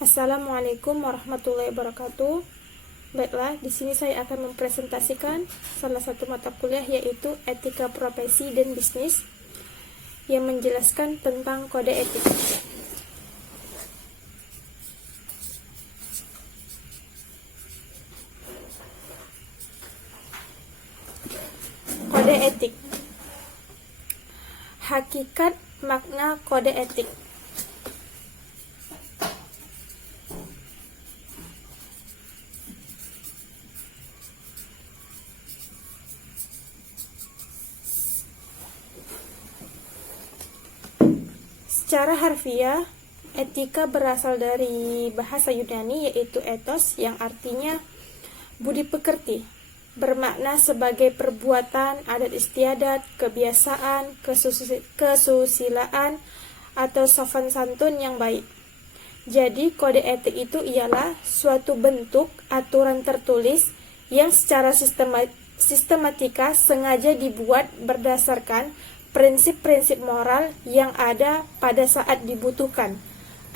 Assalamualaikum warahmatullahi wabarakatuh. Baiklah, di sini saya akan mempresentasikan salah satu mata kuliah yaitu Etika Profesi dan Bisnis yang menjelaskan tentang kode etik. Kode etik. Hakikat makna kode etik. Secara harfiah, etika berasal dari bahasa Yunani yaitu ethos yang artinya budi pekerti, bermakna sebagai perbuatan, adat istiadat, kebiasaan, kesusilaan, atau sopan santun yang baik. Jadi, kode etik itu ialah suatu bentuk aturan tertulis yang secara sistematika sengaja dibuat berdasarkan prinsip-prinsip moral yang ada pada saat dibutuhkan,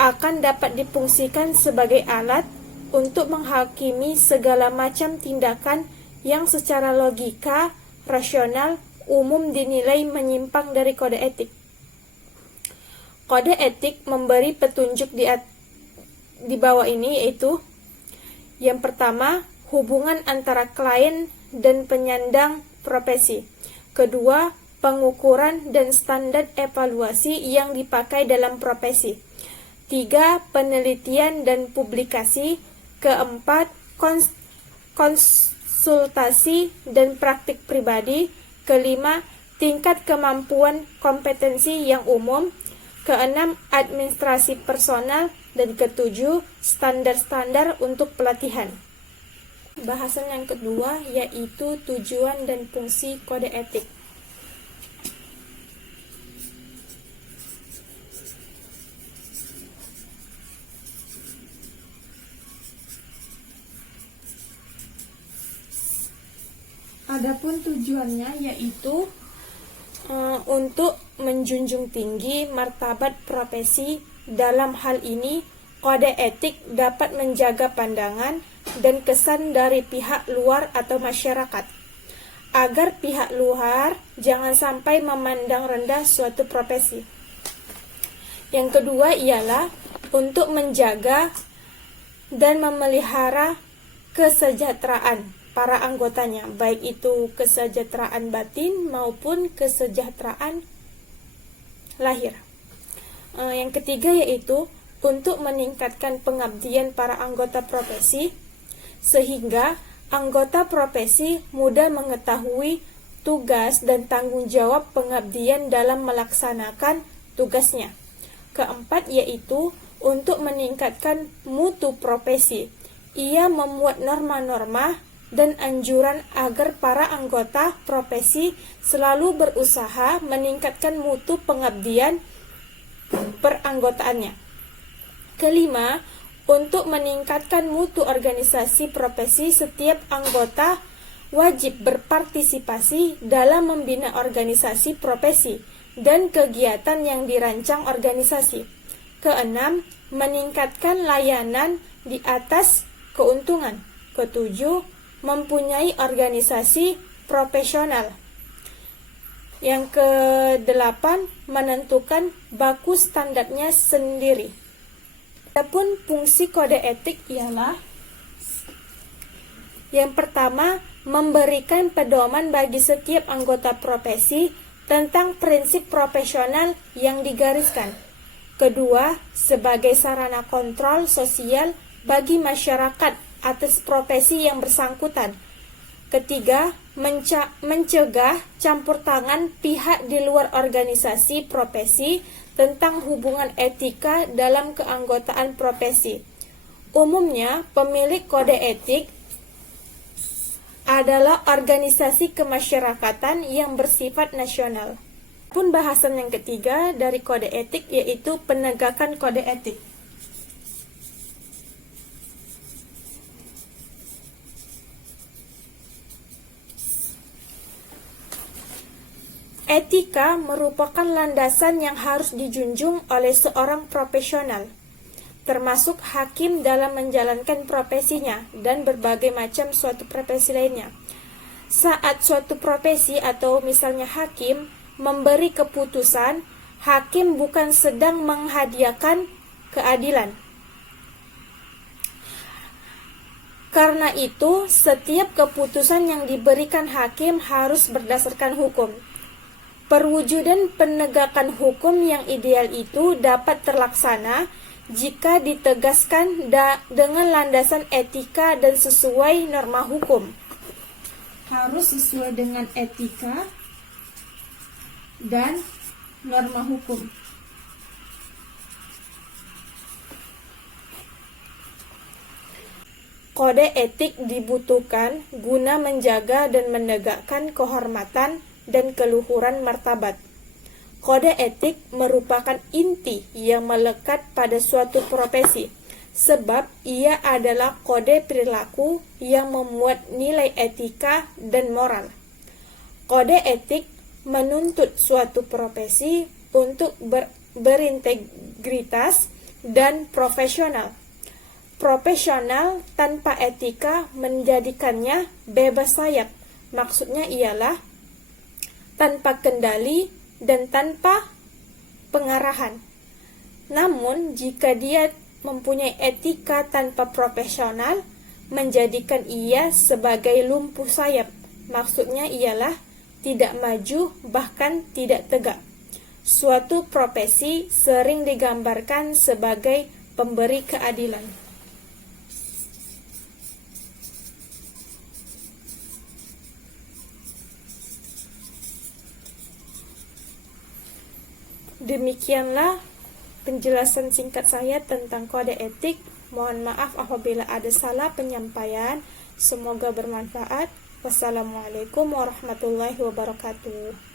akan dapat difungsikan sebagai alat untuk menghakimi segala macam tindakan yang secara logika, rasional, umum dinilai menyimpang dari kode etik. Kode etik memberi petunjuk di bawah ini yaitu yang pertama, hubungan antara klien dan penyandang profesi. Kedua, pengukuran dan standar evaluasi yang dipakai dalam profesi. 3. Penelitian dan publikasi. Keempat, konsultasi dan praktik pribadi. Kelima, tingkat kemampuan kompetensi yang umum. Keenam, administrasi personal. Dan ketujuh, standar-standar untuk pelatihan. Bahasan yang kedua yaitu tujuan dan fungsi kode etik. Adapun tujuannya yaitu untuk menjunjung tinggi martabat profesi. Dalam hal ini, kode etik dapat menjaga pandangan dan kesan dari pihak luar atau masyarakat, agar pihak luar jangan sampai memandang rendah suatu profesi. Yang kedua ialah untuk menjaga dan memelihara kesejahteraan para anggotanya, baik itu kesejahteraan batin maupun kesejahteraan lahir. Yang ketiga yaitu untuk meningkatkan pengabdian para anggota profesi, sehingga anggota profesi mudah mengetahui tugas dan tanggung jawab pengabdian dalam melaksanakan tugasnya. Keempat yaitu untuk meningkatkan mutu profesi. Ia membuat norma-norma dan anjuran agar para anggota profesi selalu berusaha meningkatkan mutu pengabdian peranggotaannya. Kelima, untuk meningkatkan mutu organisasi profesi, setiap anggota wajib berpartisipasi dalam membina organisasi profesi dan kegiatan yang dirancang organisasi. Keenam, meningkatkan layanan di atas keuntungan. Ketujuh, mempunyai organisasi profesional. Yang kedelapan, menentukan baku standarnya sendiri. Adapun fungsi kode etik ialah yang pertama, memberikan pedoman bagi setiap anggota profesi tentang prinsip profesional yang digariskan. Kedua, sebagai sarana kontrol sosial bagi masyarakat atas profesi yang bersangkutan. Ketiga, mencegah campur tangan pihak di luar organisasi profesi tentang hubungan etika dalam keanggotaan profesi. Umumnya, pemilik kode etik adalah organisasi kemasyarakatan yang bersifat nasional. Pun bahasan yang ketiga dari kode etik yaitu penegakan kode etik. Etika merupakan landasan yang harus dijunjung oleh seorang profesional. termasuk hakim dalam menjalankan profesinya dan berbagai macam suatu profesi lainnya. Saat suatu profesi atau misalnya hakim memberi keputusan, hakim bukan sedang menghadiahkan keadilan. Karena itu, setiap keputusan yang diberikan hakim harus berdasarkan hukum. Perwujudan penegakan hukum yang ideal itu dapat terlaksana jika ditegaskan dengan landasan etika dan sesuai norma hukum. Harus sesuai dengan etika dan norma hukum. Kode etik dibutuhkan guna menjaga dan menegakkan kehormatan dan keluhuran martabat. Kode etik merupakan inti yang melekat pada suatu profesi, sebab ia adalah kode perilaku yang memuat nilai etika dan moral. Kode etik menuntut suatu profesi untuk berintegritas dan profesional. Profesional tanpa etika menjadikannya bebas sayap. Maksudnya ialah tanpa kendali dan tanpa pengarahan. Namun, jika dia mempunyai etika tanpa profesional, menjadikan ia sebagai lumpuh sayap. Maksudnya ialah tidak maju, bahkan tidak tegak. Suatu profesi sering digambarkan sebagai pemberi keadilan. Demikianlah penjelasan singkat saya tentang kode etik. Mohon maaf apabila ada salah penyampaian. Semoga bermanfaat. Wassalamualaikum warahmatullahi wabarakatuh.